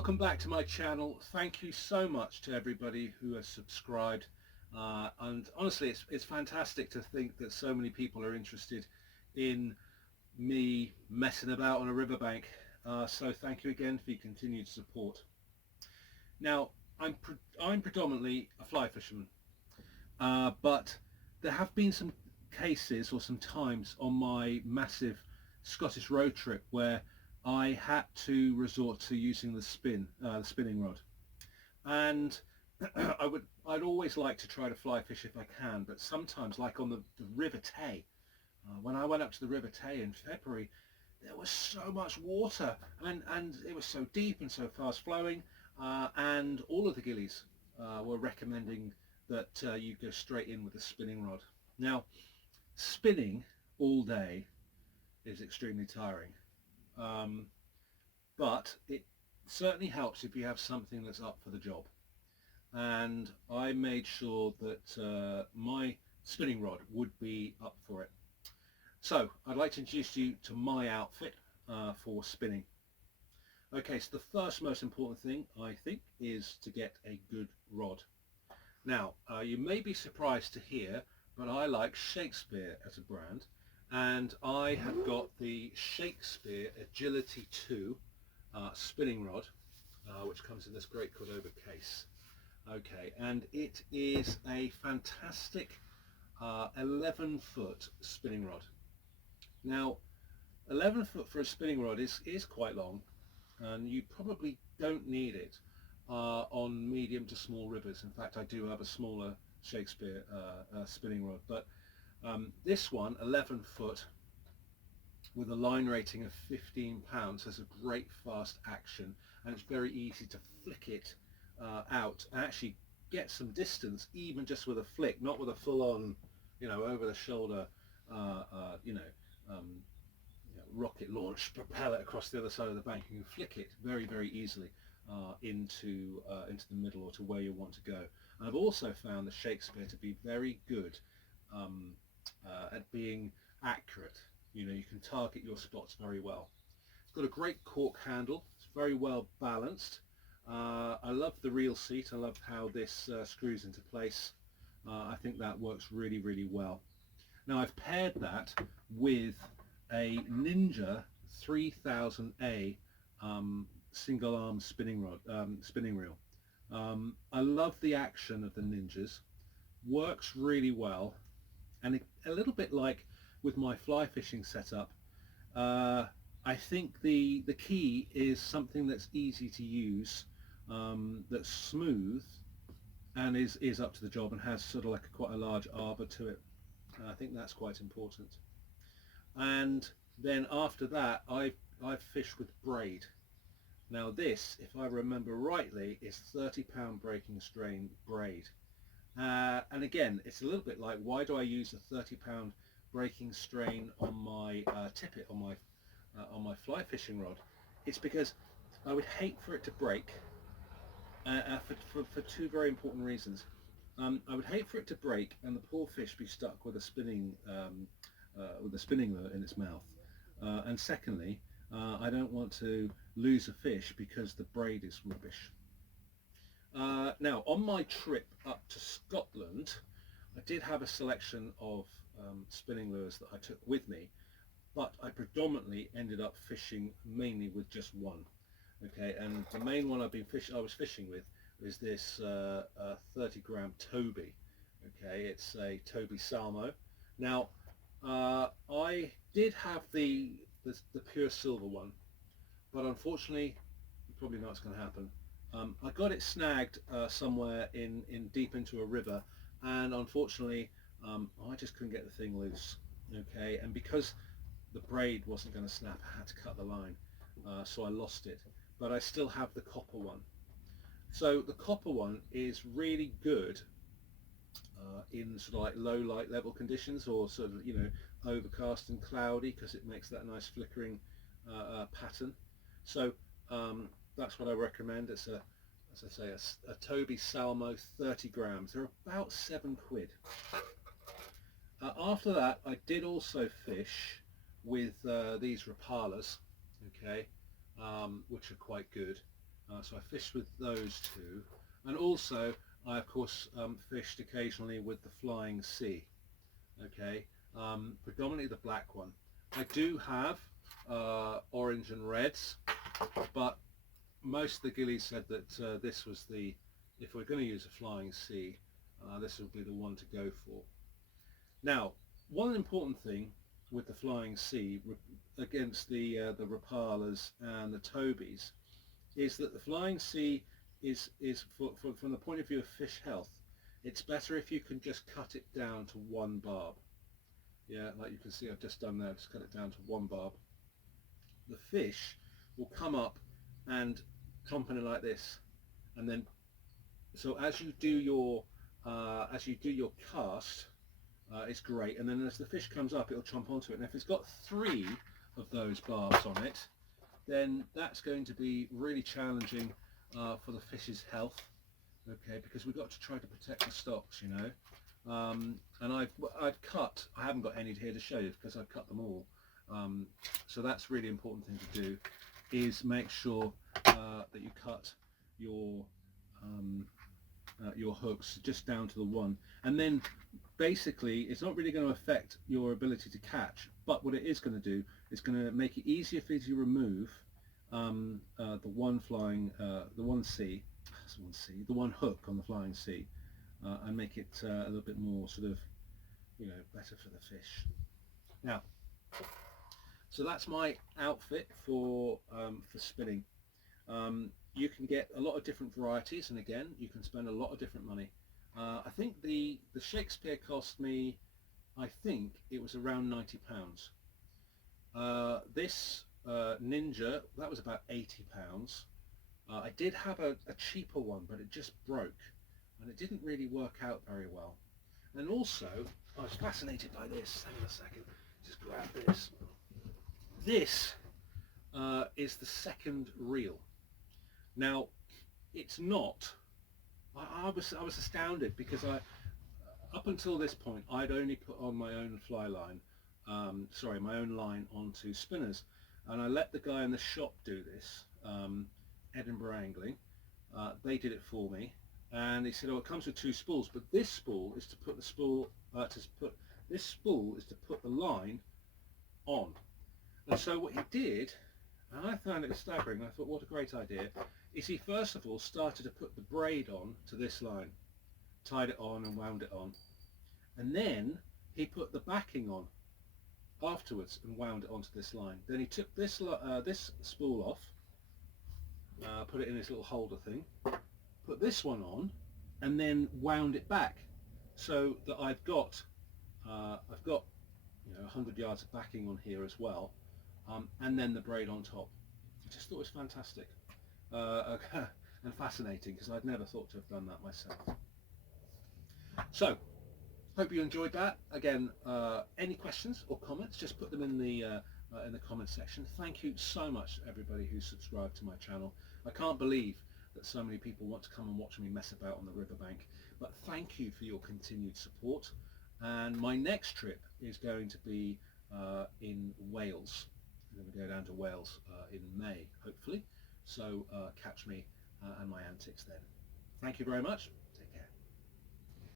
Welcome back to my channel. Thank you so much to everybody who has subscribed, and honestly it's fantastic to think that so many people are interested in me messing about on a riverbank, so thank you again for your continued support. Now I'm predominantly a fly fisherman, but there have been some cases or some times on my massive Scottish road trip where I had to resort to using the spinning rod, and I'd always like to try to fly fish if I can, but sometimes, like on the River Tay, when I went up to the River Tay in February, there was so much water, and it was so deep and so fast flowing, and all of the gillies were recommending that you go straight in with a spinning rod. Now, spinning all day is extremely tiring, but it certainly helps if you have something that's up for the job. And I made sure that my spinning rod would be up for it. So I'd like to introduce you to my outfit for spinning. Okay, so the first most important thing I think is to get a good rod. Now you may be surprised to hear, but I like Shakespeare as a brand, and I have got the Shakespeare Agility 2 spinning rod, which comes in this great Cordova case. Okay, and it is a fantastic 11-foot spinning rod. Now, 11 foot for a spinning rod is quite long, and you probably don't need it on medium to small rivers. In fact, I do have a smaller Shakespeare spinning rod, but this one, 11 foot, with a line rating of 15 pounds, has a great fast action, and it's very easy to flick it out and actually get some distance, even just with a flick, not with a full-on, over the shoulder, rocket launch, propel it across the other side of the bank. You can flick it very, very easily into the middle or to where you want to go. And I've also found the Shakespeare to be very good at being accurate. You can target your spots very well. It's got a great cork handle. It's very well balanced. I love the reel seat. I love how this screws into place. I think that works really, really well. Now I've paired that with a Ninja 3000A single arm spinning reel. I love the action of the Ninjas. Works really well, and a little bit like with my fly fishing setup, I think the key is something that's easy to use, that's smooth and is up to the job and has sort of like quite a large arbor to it. I think that's quite important. And then after that, I've fished with Braid. Now this, if I remember rightly, is 30-pound breaking strain Braid. And again, it's a little bit like, why do I use a 30-pound breaking strain on my tippet, on my fly fishing rod? It's because I would hate for it to break, for two very important reasons. I would hate for it to break and the poor fish be stuck with a spinning lure in its mouth. And secondly, I don't want to lose a fish because the braid is rubbish. Now, on my trip up to Scotland, I did have a selection of spinning lures that I took with me, but I predominantly ended up fishing mainly with just one. Okay, and the main one I was fishing with is this 30-gram Toby. Okay, it's a Toby Salmo. Now, I did have the pure silver one, but unfortunately, you probably know what's going to happen. I got it snagged somewhere in deep into a river, and unfortunately, I just couldn't get the thing loose. Okay, and because the braid wasn't going to snap, I had to cut the line, so I lost it. But I still have the copper one. So the copper one is really good in sort of like low light level conditions, or sort of overcast and cloudy, because it makes that nice flickering pattern. So that's what I recommend. It's as I say, a Toby Salmo 30 grams. They're about £7. After that, I did also fish with these Rapalas, okay, which are quite good. So I fished with those two, and also I of course fished occasionally with the Flying Sea. Okay, predominantly the black one. I do have orange and reds, but most of the gillies said that this was the, if we're going to use a Flying Sea, this would be the one to go for. Now, one important thing with the Flying Sea against the Rapalas and the Tobys is that the Flying Sea is from the point of view of fish health, it's better if you can just cut it down to one barb. Yeah, like you can see I've just done there, just cut it down to one barb. The fish will come up and company like this, and then so as you do your cast, it's great, and then as the fish comes up it'll chomp onto it, and if it's got 3 of those barbs on it, then that's going to be really challenging for the fish's health, okay, because we've got to try to protect the stocks, you know. And I've cut, I haven't got any here to show you because I've cut them all, so that's really important thing to do, is make sure that you cut your hooks just down to the one, and then basically it's not really going to affect your ability to catch, but what it is going to do is going to make it easier for you to remove the one hook on the Flying Sea, and make it a little bit more sort of, you know, better for the fish. Now, so that's my outfit for spinning. You can get a lot of different varieties, and again you can spend a lot of different money. I think the Shakespeare cost me, I think it was around £90. This Ninja, that was about £80. I did have a cheaper one, but it just broke and it didn't really work out very well. And also I was fascinated by this. Hang on a second, just grab this. This is the second reel. Now, it's not. I was astounded because up until this point I'd only put on my own fly line, my own line onto spinners, and I let the guy in the shop do this, Edinburgh Angling. They did it for me, and he said, "Oh, it comes with 2 spools, but this spool is to put the put the line on." And so what he did, and I found it staggering, I thought what a great idea, is he first of all started to put the braid on to this line, tied it on and wound it on, and then he put the backing on afterwards and wound it onto this line. Then he took this spool off, put it in this little holder thing, put this one on, and then wound it back, so that I've got you know 100 yards of backing on here as well, and then the braid on top. I just thought it was fantastic and fascinating, because I'd never thought to have done that myself. So, hope you enjoyed that. Again, any questions or comments, just put them in the comment section. Thank you so much everybody who's subscribed to my channel. I can't believe that so many people want to come and watch me mess about on the riverbank, but thank you for your continued support. And my next trip is going to be in Wales. I'm going to go down to Wales in May, hopefully. So catch me and my antics then. Thank you very much.